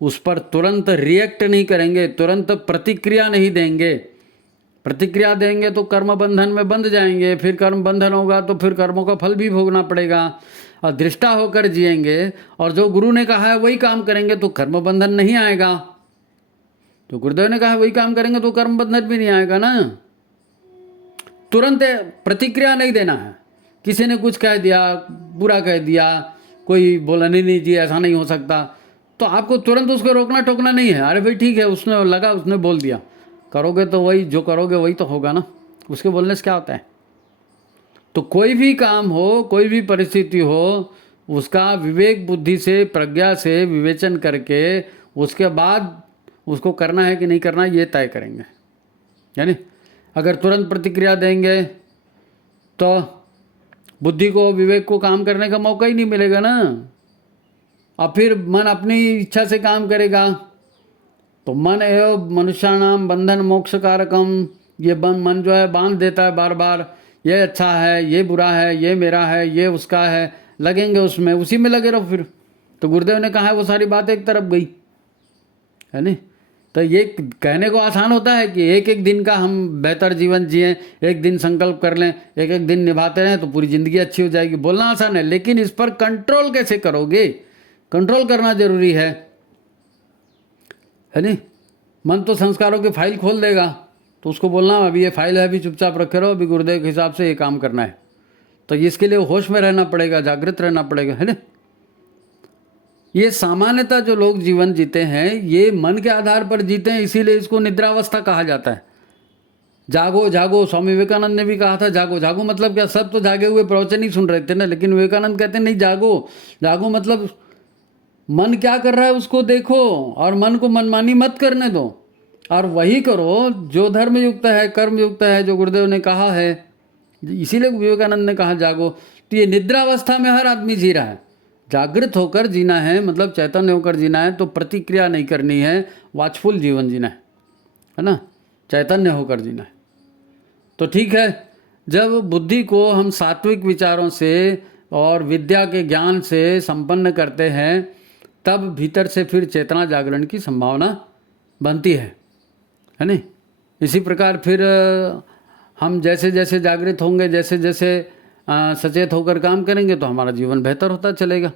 उस पर तुरंत रिएक्ट नहीं करेंगे, तुरंत प्रतिक्रिया नहीं देंगे। प्रतिक्रिया देंगे तो कर्म बंधन में बंध जाएंगे, फिर कर्म बंधन होगा तो फिर कर्मों का फल भी भोगना पड़ेगा। और दृष्टा होकर जिएंगे और जो गुरु ने कहा है वही काम करेंगे तो कर्म बंधन नहीं आएगा। तो गुरुदेव ने कहा है वही काम करेंगे तो कर्म बंधन भी नहीं आएगा ना। तुरंत प्रतिक्रिया नहीं देना है। किसी ने कुछ कह दिया, बुरा कह दिया, कोई बोला नहीं जी ऐसा नहीं हो सकता, तो आपको तुरंत उसको रोकना टोकना नहीं है। अरे भाई ठीक है, उसने लगा, उसने बोल दिया, करोगे तो वही, जो करोगे वही तो होगा ना, उसके बोलने से क्या होता है। तो कोई भी काम हो, कोई भी परिस्थिति हो, उसका विवेक बुद्धि से, प्रज्ञा से विवेचन करके उसके बाद उसको करना है कि नहीं करना ये तय करेंगे। यानी अगर तुरंत प्रतिक्रिया देंगे तो बुद्धि को, विवेक को काम करने का मौका ही नहीं मिलेगा ना। और फिर मन अपनी इच्छा से काम करेगा तो मन एवं मनुष्याणाम बंधन मोक्ष कारकम, ये मन जो है बांध देता है बार बार, ये अच्छा है, ये बुरा है, ये मेरा है, ये उसका है, लगेंगे उसमें, उसी में लगे रहो फिर। तो गुरुदेव ने कहा है वो सारी बात एक तरफ गई, है नहीं। तो ये कहने को आसान होता है कि एक एक दिन का हम बेहतर जीवन जिएं, एक दिन संकल्प कर लें, एक एक दिन निभाते रहें तो पूरी ज़िंदगी अच्छी हो जाएगी। बोलना आसान है, लेकिन इस पर कंट्रोल कैसे करोगे? कंट्रोल करना जरूरी है नहीं। मन तो संस्कारों की फाइल खोल देगा, तो उसको बोलना अभी ये फाइल है, अभी चुपचाप रखे रहो, अभी गुरुदेव के हिसाब से ये काम करना है। तो इसके लिए होश में रहना पड़ेगा, जागृत रहना पड़ेगा, है ना। ये सामान्यतः जो लोग जीवन जीते हैं ये मन के आधार पर जीते हैं, इसीलिए इसको निद्रावस्था कहा जाता है। जागो जागो, स्वामी विवेकानंद ने भी कहा था जागो जागो, मतलब क्या, सब तो जागे हुए प्रवचन ही सुन रहे थे ना, लेकिन विवेकानंद कहते हैं नहीं, जागो जागो मतलब मन क्या कर रहा है उसको देखो और मन को मनमानी मत करने दो, और वही करो जो धर्म युक्त है, कर्म युक्त है, जो गुरुदेव ने कहा है। इसीलिए विवेकानंद ने कहा जागो। तो ये निद्रावस्था में हर आदमी जी रहा है। जागृत होकर जीना है, मतलब चैतन्य होकर जीना है, तो प्रतिक्रिया नहीं करनी है, वाचफुल जीवन जीना है ना, चैतन्य होकर जीना है। तो ठीक है, जब बुद्धि को हम सात्विक विचारों से और विद्या के ज्ञान से संपन्न करते हैं, तब भीतर से फिर चेतना जागरण की संभावना बनती है नहीं। इसी प्रकार फिर हम जैसे जैसे जागृत होंगे, जैसे जैसे सचेत होकर काम करेंगे तो हमारा जीवन बेहतर होता चलेगा।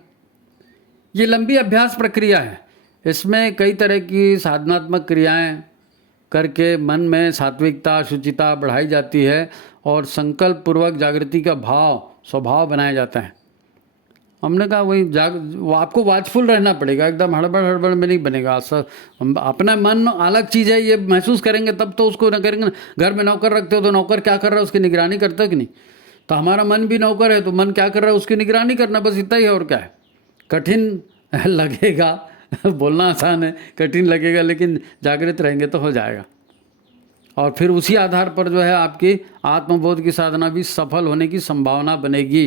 ये लंबी अभ्यास प्रक्रिया है, इसमें कई तरह की साधनात्मक क्रियाएं करके मन में सात्विकता, शुचिता बढ़ाई जाती है और संकल्प पूर्वक जागृति का भाव, स्वभाव बनाया जाता है। हमने कहा वही आपको वाचफुल रहना पड़ेगा, एकदम हड़बड़ हड़बड़ में नहीं बनेगा। अपना मन अलग चीज़ है, ये महसूस करेंगे तब तो उसको न करेंगे। घर में नौकर रखते हो तो नौकर क्या कर रहा है उसकी निगरानी करते हो कि नहीं, तो हमारा मन भी नौकर है, तो मन क्या कर रहा है उसकी निगरानी करना, बस इतना ही है। और क्या है, कठिन लगेगा बोलना आसान है, कठिन लगेगा, लेकिन जागृत रहेंगे तो हो जाएगा। और फिर उसी आधार पर जो है आपकी आत्मबोध की साधना भी सफल होने की संभावना बनेगी,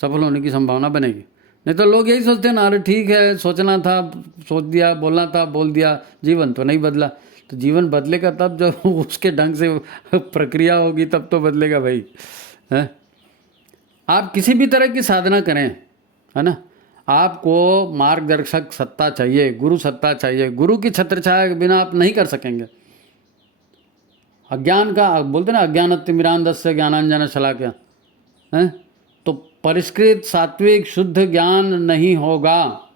सफल होने की संभावना बनेगी। नहीं तो लोग यही सोचते हैं ना, अरे ठीक है, सोचना था सोच दिया, बोलना था बोल दिया, जीवन तो नहीं बदला। तो जीवन बदलेगा तब जब उसके ढंग से प्रक्रिया होगी, तब तो बदलेगा भाई, है। आप किसी भी तरह की साधना करें, है ना, आपको मार्गदर्शक सत्ता चाहिए, गुरु सत्ता चाहिए। गुरु की छत्र छाया के बिना आप नहीं कर सकेंगे। अज्ञान का बोलते ना, अज्ञानतिमिरांधस्य ज्ञानांजन शलाकया, है। तो परिष्कृत सात्विक शुद्ध ज्ञान नहीं होगा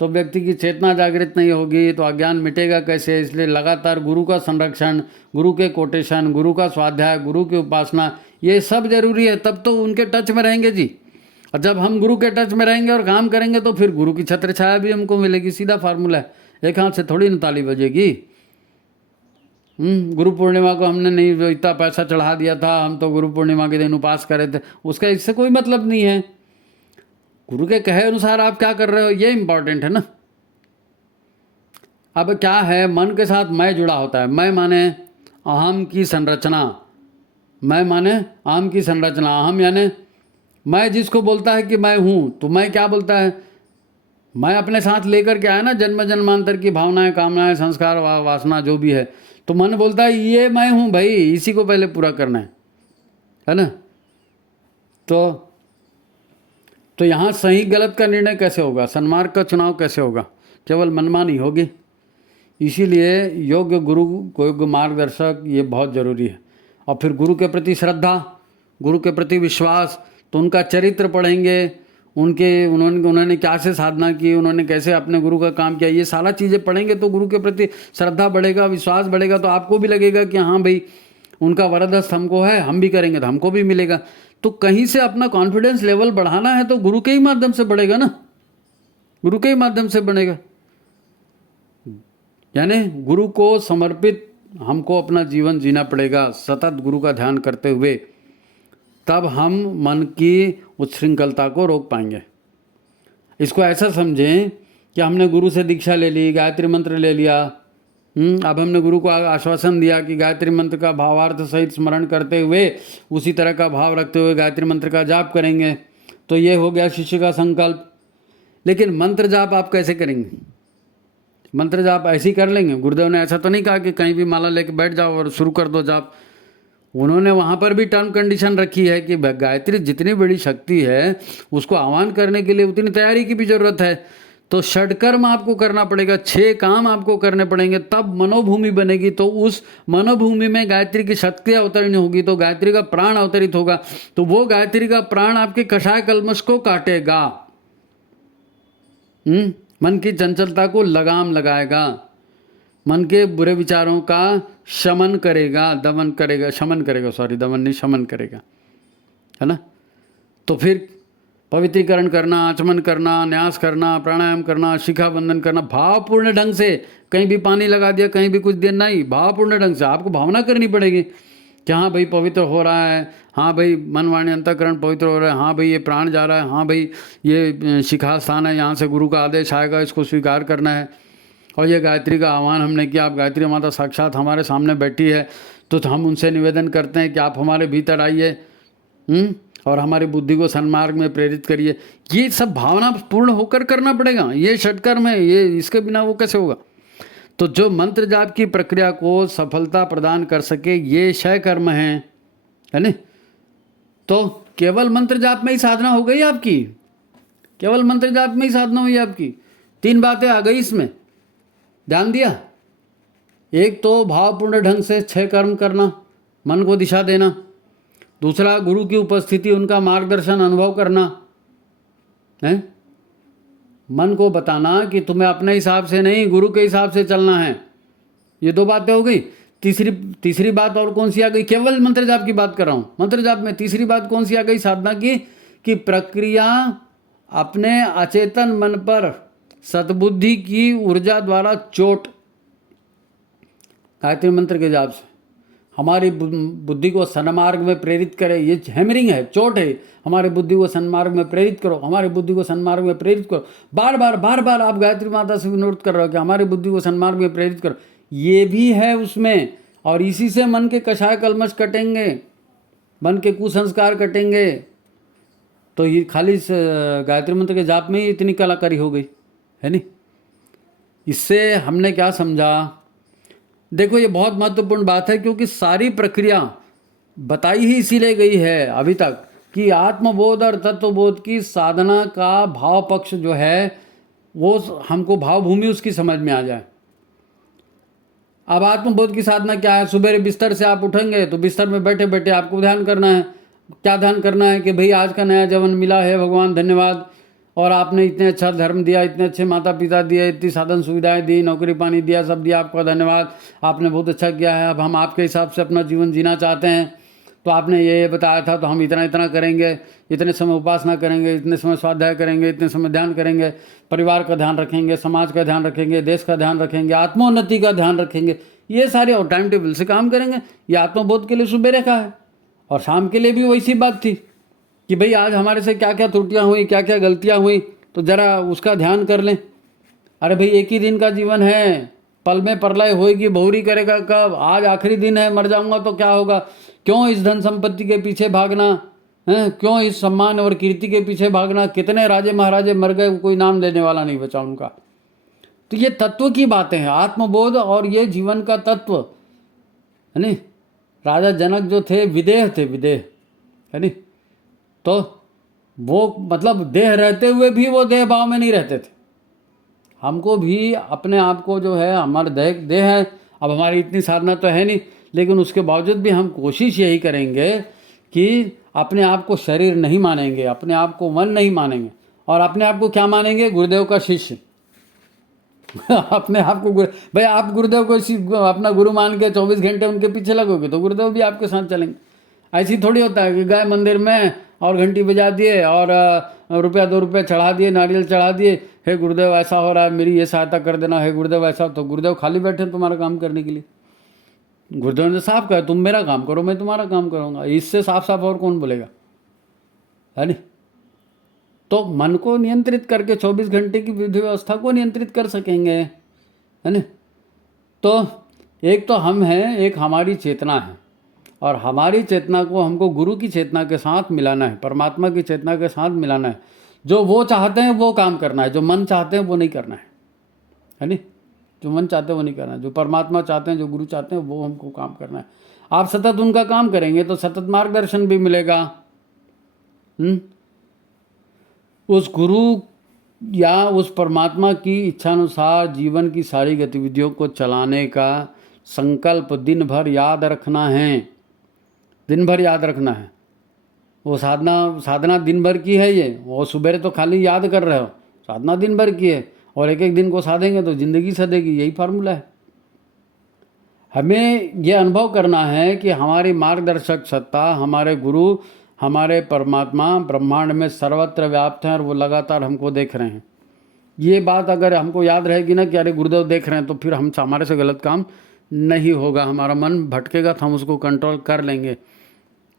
तो व्यक्ति की चेतना जागृत नहीं होगी, तो अज्ञान मिटेगा कैसे। इसलिए लगातार गुरु का संरक्षण, गुरु के कोटेशन, गुरु का स्वाध्याय, गुरु की उपासना, ये सब जरूरी है, तब तो उनके टच में रहेंगे जी। और जब हम गुरु के टच में रहेंगे और काम करेंगे तो फिर गुरु की छत्र छाया भी हमको मिलेगी। सीधा फार्मूला है, एक हाथ से थोड़ी न ताली बजेगी। गुरु पूर्णिमा को हमने नहीं इतना पैसा चढ़ा दिया था, हम तो गुरु पूर्णिमा के दिन उपास कर रहे थे, उसका इससे कोई मतलब नहीं है। गुरु के कहे अनुसार आप क्या कर रहे हो, ये इंपॉर्टेंट है ना। अब क्या है, मन के साथ मैं जुड़ा होता है। मैं माने अहम की संरचना, मैं माने अहम की संरचना, अहम यानी मैं जिसको बोलता है कि मैं हूँ, तो मैं क्या बोलता है, मैं अपने साथ लेकर के आया ना जन्म जन्मांतर की भावनाएं, कामनाएं, संस्कार, वासना जो भी है, तो मन बोलता है ये मैं हूँ भाई, इसी को पहले पूरा करना है ना। तो यहाँ सही गलत का निर्णय कैसे होगा, सन्मार्ग का चुनाव कैसे होगा, केवल मनमानी होगी। इसीलिए योग्य गुरु, योग्य मार्गदर्शक ये बहुत ज़रूरी है। और फिर गुरु के प्रति श्रद्धा, गुरु के प्रति विश्वास, तो उनका चरित्र पढ़ेंगे, उन्होंने क्या से साधना की, उन्होंने कैसे अपने गुरु का काम किया, ये सारा चीज़ें पढ़ेंगे तो गुरु के प्रति श्रद्धा बढ़ेगा, विश्वास बढ़ेगा। तो आपको भी लगेगा कि हाँ भाई उनका वरदस्त हमको है, हम भी करेंगे तो हमको भी मिलेगा। तो कहीं से अपना कॉन्फिडेंस लेवल बढ़ाना है तो गुरु के ही माध्यम से बढ़ेगा ना, गुरु के ही माध्यम से बढ़ेगा। यानी गुरु को समर्पित हमको अपना जीवन जीना पड़ेगा, सतत गुरु का ध्यान करते हुए, तब हम मन की उच्छृंखलता को रोक पाएंगे। इसको ऐसा समझें कि हमने गुरु से दीक्षा ले ली, गायत्री मंत्र ले लिया, अब हमने गुरु को आश्वासन दिया कि गायत्री मंत्र का भावार्थ सहित स्मरण करते हुए, उसी तरह का भाव रखते हुए गायत्री मंत्र का जाप करेंगे, तो ये हो गया शिष्य का संकल्प। लेकिन मंत्र जाप आप कैसे करेंगे? मंत्र जाप ऐसे ही कर लेंगे? गुरुदेव ने ऐसा तो नहीं कहा कि कहीं भी माला लेके बैठ जाओ और शुरू कर दो जाप। उन्होंने वहाँ पर भी टर्म कंडीशन रखी है कि गायत्री जितनी बड़ी शक्ति है, उसको आह्वान करने के लिए उतनी तैयारी की भी जरूरत है। तो षडकर्म आपको करना पड़ेगा, 6 काम आपको करने पड़ेंगे, तब मनोभूमि बनेगी। तो उस मनोभूमि में गायत्री की शक्ति अवतरण होगी, तो गायत्री का प्राण अवतरित होगा, तो वो गायत्री का प्राण आपके कषाय कल्मश को काटेगा, मन की चंचलता को लगाम लगाएगा, मन के बुरे विचारों का शमन करेगा, दमन करेगा, शमन करेगा, सॉरी दमन नहीं, शमन करेगा, है ना। तो फिर पवित्रीकरण करना, आचमन करना, न्यास करना, प्राणायाम करना, शिखा बंधन करना, भावपूर्ण ढंग से। कहीं भी पानी लगा दिया, कहीं भी कुछ दिया, नहीं, भावपूर्ण ढंग से आपको भावना करनी पड़ेगी कि हाँ भाई पवित्र हो रहा है, हाँ भाई मन वाणी अंतःकरण पवित्र हो रहा है, हाँ भाई ये प्राण जा रहा है, हाँ भाई ये शिखा स्थान है, यहाँ से गुरु का आदेश आएगा, इसको स्वीकार करना है। और ये गायत्री का आह्वान हमने किया, आप गायत्री माता साक्षात हमारे सामने बैठी है, तो हम उनसे निवेदन करते हैं कि आप हमारे भीतर आइए और हमारी बुद्धि को सन्मार्ग में प्रेरित करिए। ये सब भावना पूर्ण होकर करना पड़ेगा, ये षटकर्म है, ये इसके बिना वो कैसे होगा। तो जो मंत्र जाप की प्रक्रिया को सफलता प्रदान कर सके, ये क्षय कर्म है ना। तो केवल मंत्र जाप में ही साधना हो गई आपकी, केवल मंत्र जाप में ही साधना हुई आपकी। 3 बातें आ गई इसमें, ध्यान दिया। एक तो भावपूर्ण ढंग से 6 कर्म करना, मन को दिशा देना। दूसरा, गुरु की उपस्थिति, उनका मार्गदर्शन अनुभव करना है, मन को बताना कि तुम्हें अपने हिसाब से नहीं, गुरु के हिसाब से चलना है। ये 2 बातें हो गई। तीसरी बात और कौन सी आ गई? केवल मंत्र जाप की बात कर रहा हूँ। मंत्र जाप में तीसरी बात कौन सी आ गई साधना की? कि प्रक्रिया अपने अचेतन मन पर सद्बुद्धि की ऊर्जा द्वारा चोट, गायत्री मंत्र के जाप से हमारी बुद्धि को सन्मार्ग में प्रेरित करे। ये हैमरिंग है, चोट है। हमारी बुद्धि को सन्मार्ग में प्रेरित करो, हमारी बुद्धि को सन्मार्ग में प्रेरित करो। बार बार आप गायत्री माता से विनोद कर रहे हो कि हमारी बुद्धि को सन्मार्ग में प्रेरित करो। ये भी है उसमें, और इसी से मन के कषाय कल्मश कटेंगे, मन के कुसंस्कार कटेंगे। तो ये खाली गायत्री मंत्र के जाप में ही इतनी कलाकारी हो गई है नहीं। इससे हमने क्या समझा? देखो, ये बहुत महत्वपूर्ण बात है, क्योंकि सारी प्रक्रिया बताई ही इसीलिए गई है अभी तक कि आत्मबोध और तत्वबोध की साधना का भाव पक्ष जो है वो हमको भावभूमि उसकी समझ में आ जाए। अब आत्मबोध की साधना क्या है? सुबह बिस्तर से आप उठेंगे तो बिस्तर में बैठे बैठे आपको ध्यान करना है। क्या ध्यान करना है? कि भाई आज का नया जीवन मिला है, भगवान धन्यवाद, और आपने इतने अच्छा धर्म दिया, इतने अच्छे माता पिता दिए, इतनी साधन सुविधाएं दी, नौकरी पानी दिया, सब दिया, आपका धन्यवाद, आपने बहुत अच्छा किया है। अब हम आपके हिसाब से अपना जीवन जीना चाहते हैं। तो आपने ये बताया था, तो हम इतना इतना करेंगे, इतने समय उपासना करेंगे, इतने समय स्वाध्याय करेंगे, इतने समय ध्यान करेंगे, परिवार का ध्यान रखेंगे, समाज का ध्यान रखेंगे, देश का ध्यान रखेंगे, आत्मोन्नति का ध्यान रखेंगे। ये सारे और टाइम टेबल से काम करेंगे। ये आत्मबोध के लिए सुबह रखा है, और शाम के लिए भी वैसी बात थी कि भाई आज हमारे से क्या क्या त्रुटियां हुई, क्या क्या गलतियां हुई, तो ज़रा उसका ध्यान कर लें। अरे भाई, एक ही दिन का जीवन है, पल में प्रलय होएगी, बहुरी करेगा कब? आज आखिरी दिन है, मर जाऊंगा तो क्या होगा? क्यों इस धन संपत्ति के पीछे भागना हैं? क्यों इस सम्मान और कीर्ति के पीछे भागना? कितने राजे महाराजे मर गए, कोई नाम लेने वाला नहीं बचा उनका। तो ये तत्व की बातें हैं, आत्मबोध और ये जीवन का तत्व है नी। राजा जनक जो थे विदेह थे, विदेह है नी। तो वो मतलब देह रहते हुए भी वो देह भाव में नहीं रहते थे। हमको भी अपने आप को जो है, हमारे देह है, अब हमारी इतनी साधना तो है नहीं, लेकिन उसके बावजूद भी हम कोशिश यही करेंगे कि अपने आप को शरीर नहीं मानेंगे, अपने आप को मन नहीं मानेंगे, और अपने आप को क्या मानेंगे? गुरुदेव का शिष्य। अपने आप को भाई आप गुरुदेव को अपना गुरु मान के 24 घंटे उनके पीछे लगोगे तो गुरुदेव भी आपके साथ चलेंगे। ऐसी थोड़ी होता है कि गए मंदिर में और घंटी बजा दिए और रुपया 2 रुपये चढ़ा दिए, नारियल चढ़ा दिए, हे गुरुदेव ऐसा हो रहा है, मेरी ये सहायता कर देना, हे गुरुदेव ऐसा। तो गुरुदेव खाली बैठे तुम्हारा काम करने के लिए। गुरुदेव ने साफ कहा तुम मेरा काम करो, मैं तुम्हारा काम करूँगा। इससे साफ साफ और कौन बोलेगा, है नहीं। तो मन को नियंत्रित करके 24 घंटे की विधि व्यवस्था को नियंत्रित कर सकेंगे, है ना। तो एक तो हम हैं, एक हमारी चेतना है, और हमारी चेतना को हमको गुरु की चेतना के साथ मिलाना है, परमात्मा की चेतना के साथ मिलाना है। जो वो चाहते हैं वो काम करना है, जो मन चाहते हैं वो नहीं करना है नहीं। जो मन चाहते हैं वो नहीं करना है, जो परमात्मा चाहते हैं, जो गुरु चाहते हैं वो हमको काम करना है। आप सतत उनका काम करेंगे तो सतत मार्गदर्शन भी मिलेगा। उस गुरु या उस परमात्मा की इच्छानुसार जीवन की सारी गतिविधियों को चलाने का संकल्प दिन भर याद रखना है, दिन भर याद रखना है। वो साधना दिन भर की है ये, वो सुबह तो खाली याद कर रहे हो, साधना दिन भर की है, और एक एक दिन को साधेंगे तो जिंदगी सधेगी, यही फार्मूला है। हमें ये अनुभव करना है कि हमारी मार्गदर्शक सत्ता, हमारे गुरु, हमारे परमात्मा ब्रह्मांड में सर्वत्र व्याप्त हैं और वो लगातार हमको देख रहे हैं। ये बात अगर हमको याद रहेगी ना कि अरे गुरुदेव देख रहे हैं, तो फिर हमारे से गलत काम नहीं होगा। हमारा मन भटकेगा तो हम उसको कंट्रोल कर लेंगे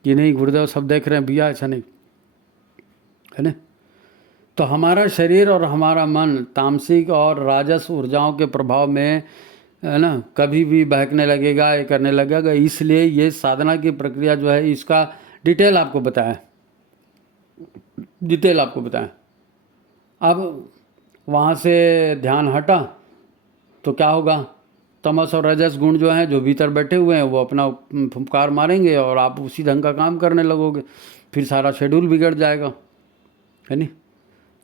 कि नहीं गुरुदेव सब देख रहे हैं भैया, ऐसा नहीं, है ना। तो हमारा शरीर और हमारा मन तामसिक और राजस ऊर्जाओं के प्रभाव में, है ना, कभी भी बहकने लगेगा, ये करने लगेगा। इसलिए ये साधना की प्रक्रिया जो है, इसका डिटेल आपको बताया। अब वहाँ से ध्यान हटा तो क्या होगा? तमस और रजस गुण जो हैं, जो भीतर बैठे हुए हैं, वो अपना फुंकार मारेंगे और आप उसी ढंग का काम करने लगोगे। फिर सारा शेड्यूल बिगड़ जाएगा, है नहीं।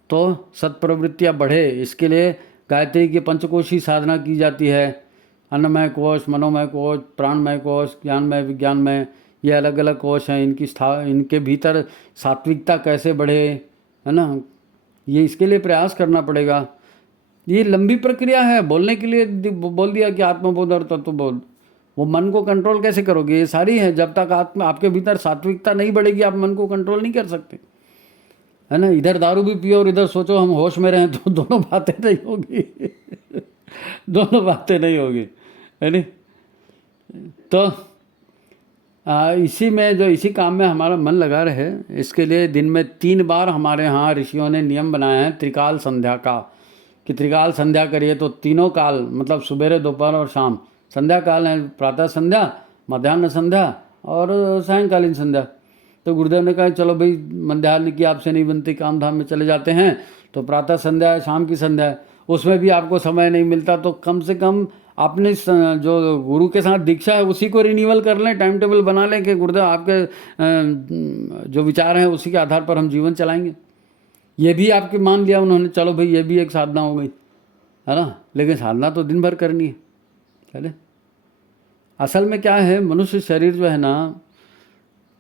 तो सत्प्रवृत्तियाँ बढ़े, इसके लिए गायत्री की पंचकोशी साधना की जाती है। अन्नमय कोश, मनोमय कोश, प्राणमय कोश, ज्ञानमय, विज्ञानमय, ये अलग अलग कोश हैं। इनके भीतर सात्विकता कैसे बढ़े, है ना, ये इसके लिए प्रयास करना पड़ेगा। ये लंबी प्रक्रिया है। बोलने के लिए बोल दिया कि आत्मबोध और तत्वबोध, वो मन को कंट्रोल कैसे करोगे? ये सारी है। जब तक आपके भीतर सात्विकता नहीं बढ़ेगी, आप मन को कंट्रोल नहीं कर सकते, है ना। इधर दारू भी पियो और इधर सोचो हम होश में रहें, तो दोनों बातें नहीं होगी दोनों बातें नहीं होगी, है नहीं। तो इसी काम में हमारा मन लगा रहे, इसके लिए दिन में 3 बार हमारे यहाँ ऋषियों ने नियम बनाया है त्रिकाल संध्या का, कि त्रिकाल संध्या करिए। तो तीनों काल मतलब सुबह, दोपहर और शाम संध्या काल है। प्रातः संध्या, मध्याह्न संध्या और सायंकालीन संध्या। तो गुरुदेव ने कहा चलो भाई, मध्याह्न की आपसे नहीं बनती, काम धाम में चले जाते हैं, तो प्रातः संध्या है, शाम की संध्या है, उसमें भी आपको समय नहीं मिलता, तो कम से कम अपने जो गुरु के साथ दीक्षा है उसी को रिन्यूअल कर लें, टाइम टेबल बना लें कि गुरुदेव आपके जो विचार हैं उसी के आधार पर हम जीवन चलाएंगे। ये भी आपके मान लिया उन्होंने, चलो भाई ये भी एक साधना हो गई, है ना। लेकिन साधना तो दिन भर करनी है, चले। असल में क्या है, मनुष्य शरीर जो है ना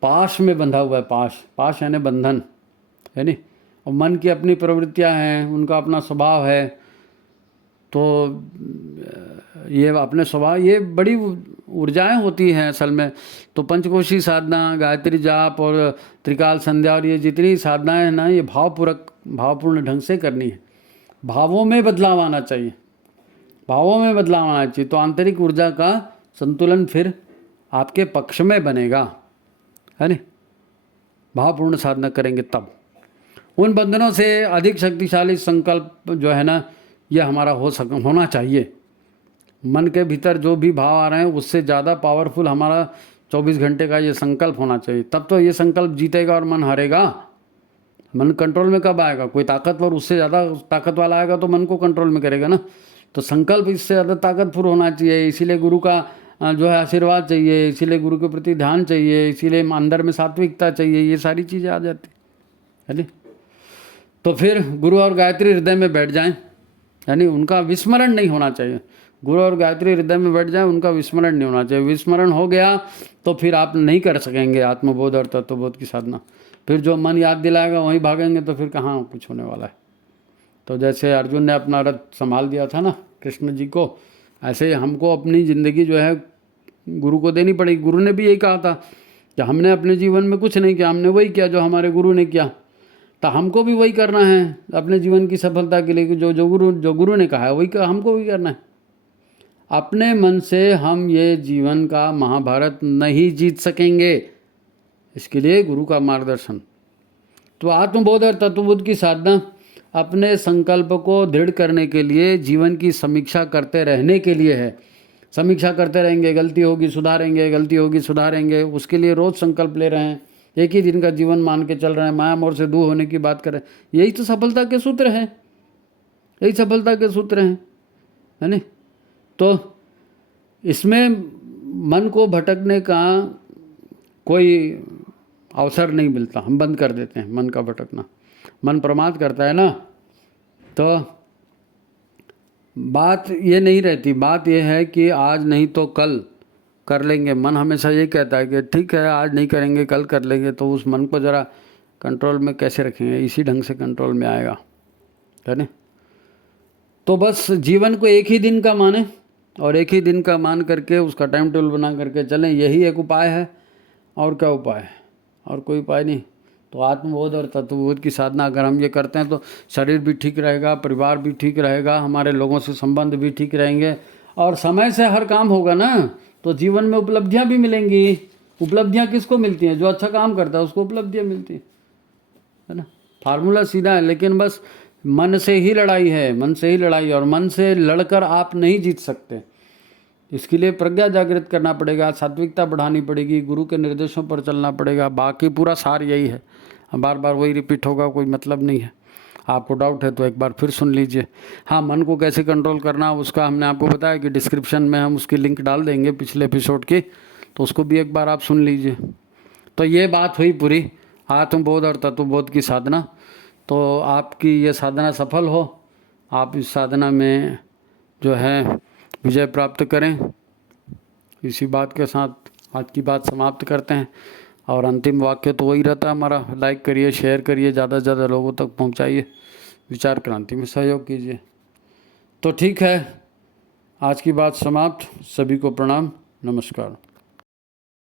पाश में बंधा हुआ है। पाश यानी बंधन, है नहीं। और मन की अपनी प्रवृत्तियां हैं, उनका अपना स्वभाव है। तो ये अपने स्वभाव, ये बड़ी ऊर्जाएं होती हैं असल में। तो पंचकोशी साधना, गायत्री जाप और त्रिकाल संध्या और ये जितनी साधनाएं हैं ना, ये भावपूर्ण ढंग से करनी है। भावों में बदलाव आना चाहिए, तो आंतरिक ऊर्जा का संतुलन फिर आपके पक्ष में बनेगा, है नहीं। भावपूर्ण साधना करेंगे तब। उन बंधनों से अधिक शक्तिशाली संकल्प जो है ना, ये हमारा होना चाहिए। मन के भीतर जो भी भाव आ रहे हैं उससे ज़्यादा पावरफुल हमारा 24 घंटे का ये संकल्प होना चाहिए, तब तो ये संकल्प जीतेगा और मन हारेगा। मन कंट्रोल में कब आएगा? कोई ताकतवर उससे ज़्यादा ताकत वाला आएगा तो मन को कंट्रोल में करेगा ना। तो संकल्प इससे ज़्यादा ताकतवर होना चाहिए, इसीलिए गुरु का जो है आशीर्वाद चाहिए, इसीलिए गुरु के प्रति ध्यान चाहिए, इसीलिए अंदर में सात्विकता चाहिए, ये सारी चीज़ें आ जाती है नी। तो फिर गुरु और गायत्री हृदय में बैठ जाएं, यानी उनका विस्मरण नहीं होना चाहिए। गुरु और गायत्री हृदय में बैठ जाएं, उनका विस्मरण नहीं होना चाहिए। विस्मरण हो गया तो फिर आप नहीं कर सकेंगे आत्मबोध और तत्वबोध की साधना। फिर जो मन याद दिलाएगा वहीं भागेंगे, तो फिर कहाँ कुछ होने वाला है। तो जैसे अर्जुन ने अपना रथ संभाल दिया था ना कृष्ण जी को, ऐसे ही हमको अपनी ज़िंदगी जो है गुरु को देनी पड़ेगी। गुरु ने भी यही कहा था कि हमने अपने जीवन में कुछ नहीं किया, हमने वही किया जो हमारे गुरु ने किया। तो हमको भी वही करना है अपने जीवन की सफलता के लिए, जो गुरु ने कहा है वही हमको भी करना है। अपने मन से हम ये जीवन का महाभारत नहीं जीत सकेंगे, इसके लिए गुरु का मार्गदर्शन। तो आत्मबोध और तत्वबोध की साधना अपने संकल्प को दृढ़ करने के लिए, जीवन की समीक्षा करते रहने के लिए है। समीक्षा करते रहेंगे, गलती होगी सुधारेंगे, गलती होगी सुधारेंगे, उसके लिए रोज़ संकल्प ले रहे हैं, एक ही दिन का जीवन मान के चल रहे हैं, माया मोह से दूर होने की बात करें। यही तो सफलता के सूत्र हैं, यही सफलता के सूत्र हैं, है नहीं। तो इसमें मन को भटकने का कोई अवसर नहीं मिलता, हम बंद कर देते हैं मन का भटकना। मन प्रमाद करता है ना, तो बात ये नहीं रहती। बात ये है कि आज नहीं तो कल कर लेंगे। मन हमेशा ये कहता है कि ठीक है आज नहीं करेंगे कल कर लेंगे। तो उस मन को ज़रा कंट्रोल में कैसे रखेंगे? इसी ढंग से कंट्रोल में आएगा, है ना। तो बस जीवन को एक ही दिन का माने और एक ही दिन का मान करके उसका टाइम टेबल बना करके चलें, यही एक उपाय है। और क्या उपाय है? और कोई उपाय नहीं। तो आत्मबोध और तत्वबोध की साधना अगर हम ये करते हैं तो शरीर भी ठीक रहेगा, परिवार भी ठीक रहेगा, हमारे लोगों से संबंध भी ठीक रहेंगे और समय से हर काम होगा ना, तो जीवन में उपलब्धियां भी मिलेंगी। उपलब्धियां किसको मिलती हैं? जो अच्छा काम करता है उसको उपलब्धियां मिलती है ना। फार्मूला सीधा है, लेकिन बस मन से ही लड़ाई है, मन से ही लड़ाई। और मन से लड़कर आप नहीं जीत सकते। इसके लिए प्रज्ञा जागृत करना पड़ेगा, सात्विकता बढ़ानी पड़ेगी, गुरु के निर्देशों पर चलना पड़ेगा। बाकी पूरा सार यही है, बार बार वही रिपीट होगा, कोई मतलब नहीं है। आपको डाउट है तो एक बार फिर सुन लीजिए। हाँ, मन को कैसे कंट्रोल करना उसका हमने आपको बताया कि डिस्क्रिप्शन में हम उसकी लिंक डाल देंगे पिछले एपिसोड की, तो उसको भी एक बार आप सुन लीजिए। तो ये बात हुई पूरी आत्मबोध और तत्वबोध की साधना। तो आपकी ये साधना सफल हो, आप इस साधना में जो है विजय प्राप्त करें। इसी बात के साथ आज की बात समाप्त करते हैं। और अंतिम वाक्य तो वही रहता है हमारा, लाइक करिए, शेयर करिए, ज़्यादा से ज़्यादा लोगों तक पहुंचाइए, विचार क्रांति में सहयोग कीजिए। तो ठीक है, आज की बात समाप्त। सभी को प्रणाम, नमस्कार।